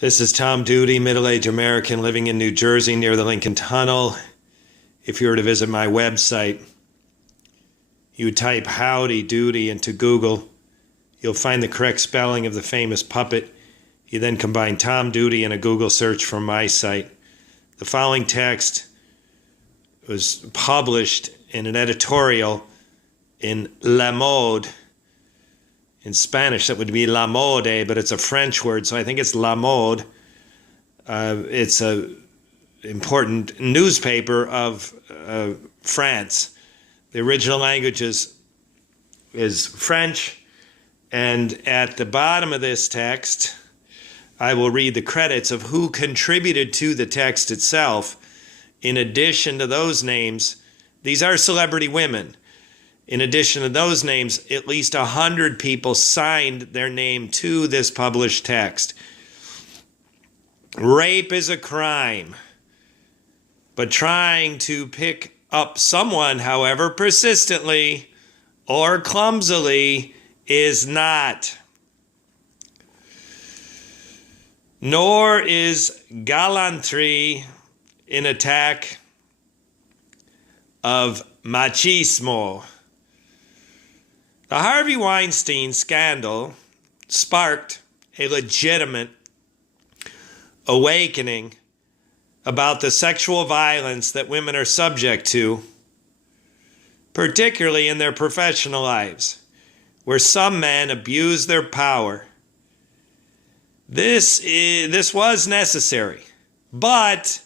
This is Tom Duty, middle-aged American living in New Jersey near the Lincoln Tunnel. If you were to visit my website, you would type Howdy Doody into Google. You'll find the correct spelling of the famous puppet. You then combine Tom Duty and a Google search from my site. The following text was published in an editorial in La Mode. In Spanish, that would be La Mode, but it's a French word, so I think it's La Mode. It's an important newspaper of France. The original language is French, and at the bottom of this text, I will read the credits of who contributed to the text itself. In addition to those names, these are celebrity women. In addition to those names, at least 100 people signed their name to this published text. Rape is a crime, but trying to pick up someone, however, persistently or clumsily is not. Nor is gallantry an attack of machismo. The Harvey Weinstein scandal sparked a legitimate awakening about the sexual violence that women are subject to, particularly in their professional lives, where some men abuse their power. This was necessary, but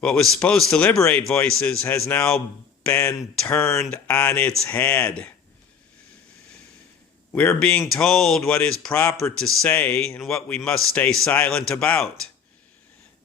what was supposed to liberate voices has now been turned on its head. We're being told what is proper to say and what we must stay silent about,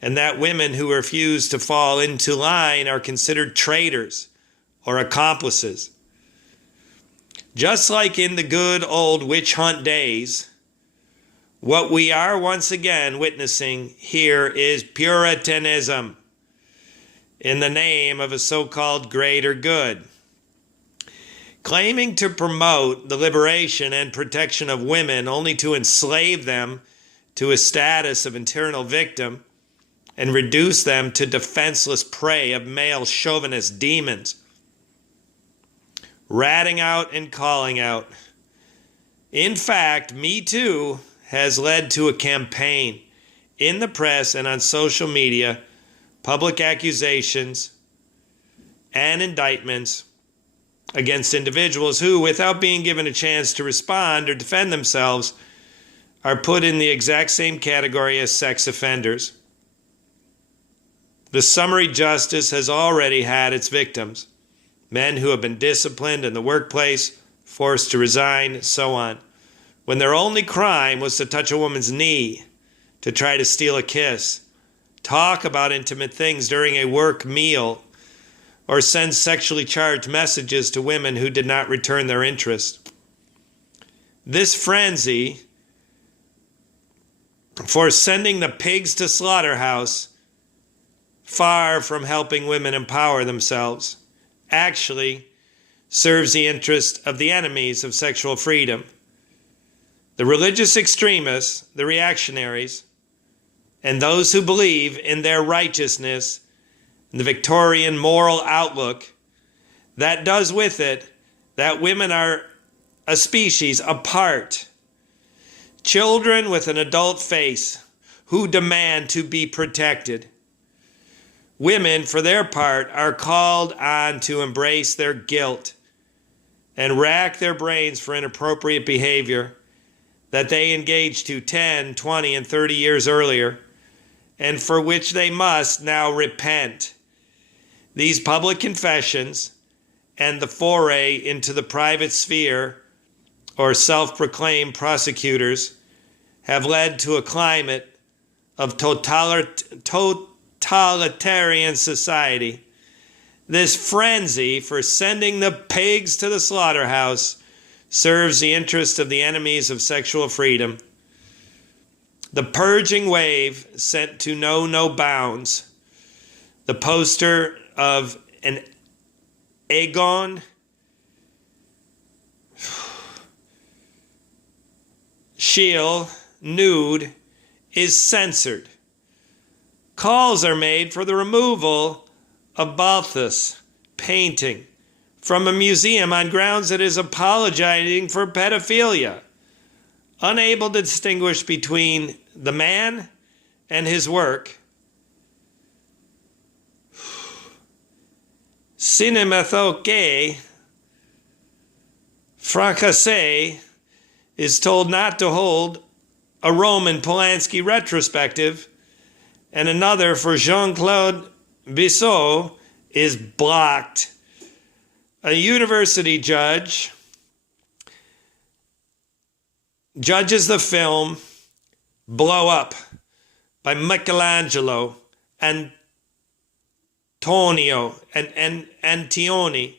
and that women who refuse to fall into line are considered traitors or accomplices. Just like in the good old witch hunt days, what we are once again witnessing here is Puritanism in the name of a so-called greater good. Claiming to promote the liberation and protection of women only to enslave them to a status of eternal victim and reduce them to defenseless prey of male chauvinist demons. Ratting out and calling out. In fact, Me Too has led to a campaign in the press and on social media, public accusations and indictments against individuals who, without being given a chance to respond or defend themselves, are put in the exact same category as sex offenders. The summary justice has already had its victims, men who have been disciplined in the workplace, forced to resign, so on, when their only crime was to touch a woman's knee, to try to steal a kiss, talk about intimate things during a work meal, or send sexually charged messages to women who did not return their interest. This frenzy for sending the pigs to slaughterhouse, far from helping women empower themselves, actually serves the interest of the enemies of sexual freedom. The religious extremists, the reactionaries, and those who believe in their righteousness and the Victorian moral outlook, that does with it that women are a species apart. Children with an adult face who demand to be protected. Women, for their part, are called on to embrace their guilt and rack their brains for inappropriate behavior that they engaged to 10, 20, and 30 years earlier, and for which they must now repent. These public confessions and the foray into the private sphere, or self-proclaimed prosecutors, have led to a climate of totalitarian society. This frenzy for sending the pigs to the slaughterhouse serves the interest of the enemies of sexual freedom. The purging wave sent to know no bounds. The poster of an Egon Schiele nude is censored. Calls are made for the removal of Balthus painting from a museum on grounds it is apologizing for pedophilia, unable to distinguish between the man and his work. Cinémathoque Fracassé is told not to hold a Roman Polanski retrospective, and another for Jean-Claude Bissot is blocked. A university judge judges the film Blow Up by Michelangelo and Antonioni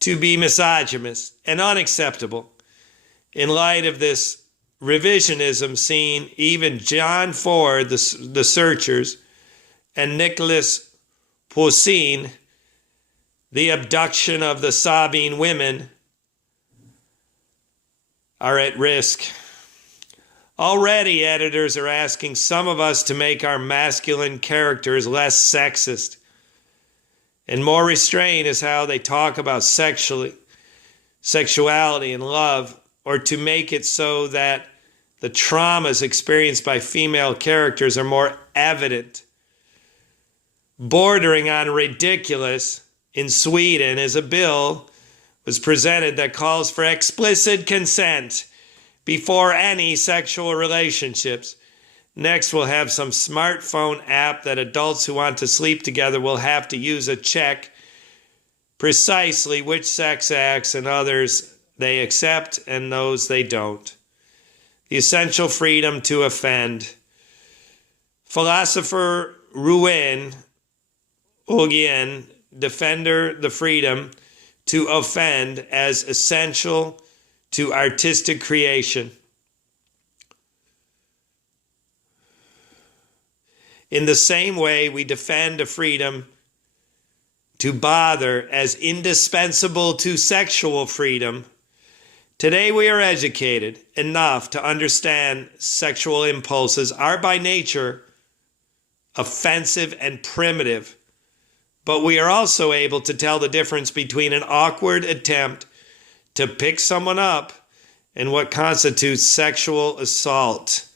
to be misogynist and unacceptable. In light of this revisionism seen, even John Ford, the Searchers, and Nicholas Poussin, the abduction of the Sabine women, are at risk. Already editors are asking some of us to make our masculine characters less sexist and more restrained as how they talk about sexuality and love, or to make it so that the traumas experienced by female characters are more evident. Bordering on ridiculous, in Sweden is a bill was presented that calls for explicit consent before any sexual relationships. Next, we'll have some smartphone app that adults who want to sleep together will have to use to check precisely which sex acts and others they accept and those they don't. The essential freedom to offend. Philosopher Ruin Ogien defender the freedom to offend as essential to artistic creation. In the same way, we defend the freedom to bother as indispensable to sexual freedom. Today we are educated enough to understand sexual impulses are by nature offensive and primitive, but we are also able to tell the difference between an awkward attempt to pick someone up and what constitutes sexual assault.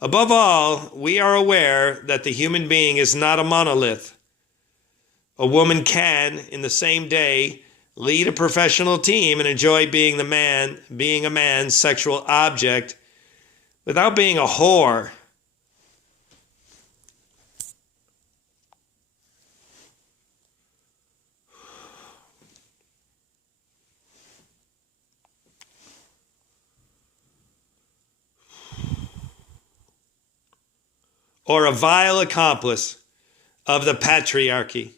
Above all, we are aware that the human being is not a monolith. A woman can, in the same day, lead a professional team and enjoy being a man's sexual object without being a whore. Or a vile accomplice of the patriarchy.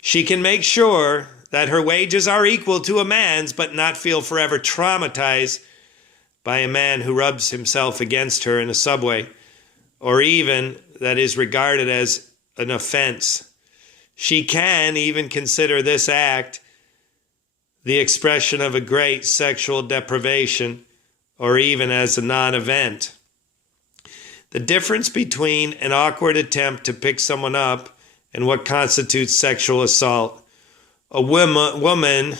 She can make sure that her wages are equal to a man's, but not feel forever traumatized by a man who rubs himself against her in a subway, or even that is regarded as an offense. She can even consider this act the expression of a great sexual deprivation, or even as a non-event. The difference between an awkward attempt to pick someone up and what constitutes sexual assault. A woman,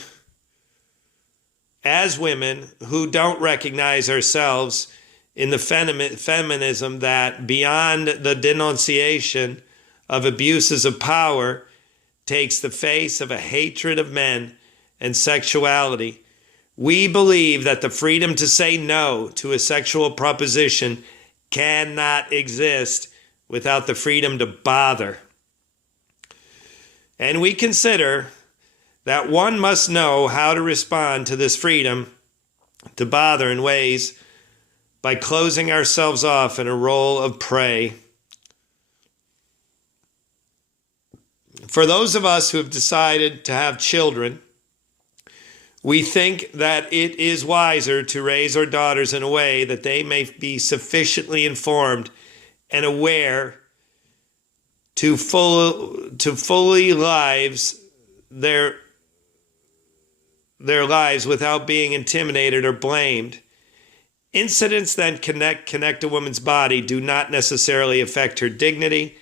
as women who don't recognize ourselves in the feminism that beyond the denunciation of abuses of power takes the face of a hatred of men and sexuality, we believe that the freedom to say no to a sexual proposition cannot exist without the freedom to bother. And we consider that one must know how to respond to this freedom to bother in ways by closing ourselves off in a role of prey. For those of us who have decided to have children, we think that it is wiser to raise our daughters in a way that they may be sufficiently informed and aware to fully lives their lives without being intimidated or blamed. Incidents that connect a woman's body do not necessarily affect her dignity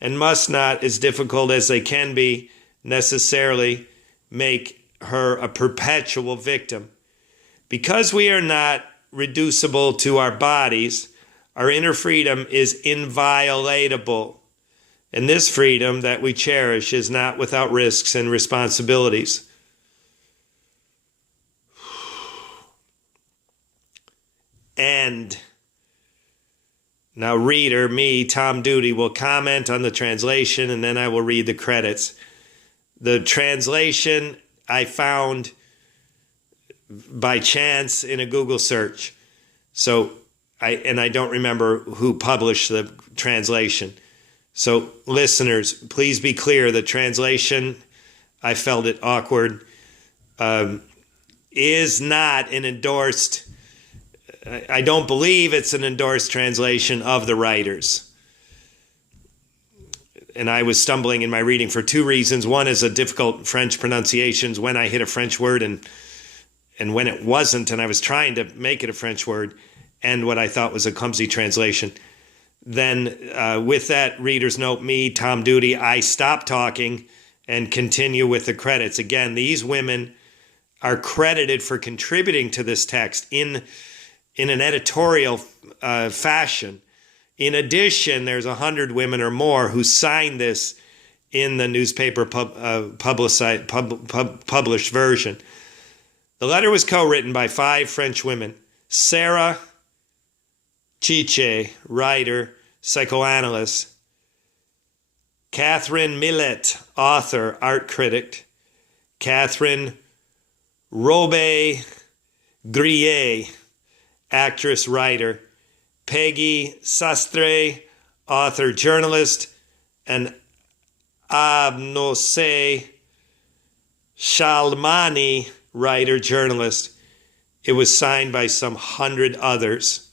and must not, as difficult as they can be, necessarily make her a perpetual victim. Because we are not reducible to our bodies, our inner freedom is inviolatable. And this freedom that we cherish is not without risks and responsibilities. And now reader, me, Tom Duty, will comment on the translation and then I will read the credits. The translation I found by chance in a Google search. So I don't remember who published the translation. So listeners, please be clear, the translation, I felt it awkward, is not an endorsed, I don't believe it's an endorsed translation of the writers. And I was stumbling in my reading for two reasons. One is a difficult French pronunciations when I hit a French word and when it wasn't, and I was trying to make it a French word, and what I thought was a clumsy translation. Then with that reader's note, me, Tom Duty, I stop talking and continue with the credits. Again, these women are credited for contributing to this text in an editorial fashion. In addition, there's 100 women or more who signed this in the newspaper published version. The letter was co-written by 5 French women: Sarah, Chiche, writer, psychoanalyst; Catherine Millet, author, art critic; Catherine Robbe-Grillet, actress, writer; Peggy Sastre, author, journalist; and Abnousse Shalmani, writer, journalist. It was signed by some 100 others.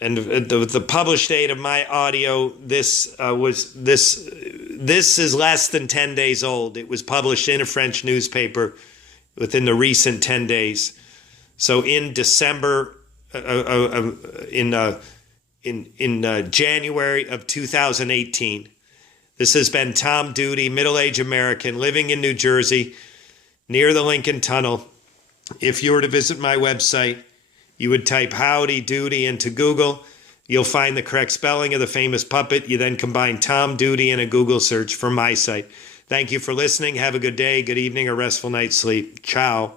And the published date of my audio, this is less than 10 days old. It was published in a French newspaper within the recent 10 days. So in December, in January of 2018. This has been Tom Duty, middle-aged American, living in New Jersey, near the Lincoln Tunnel. If you were to visit my website, you would type Howdy Doody into Google. You'll find the correct spelling of the famous puppet. You then combine Tom Duty in a Google search for my site. Thank you for listening. Have a good day, good evening, or restful night's sleep. Ciao.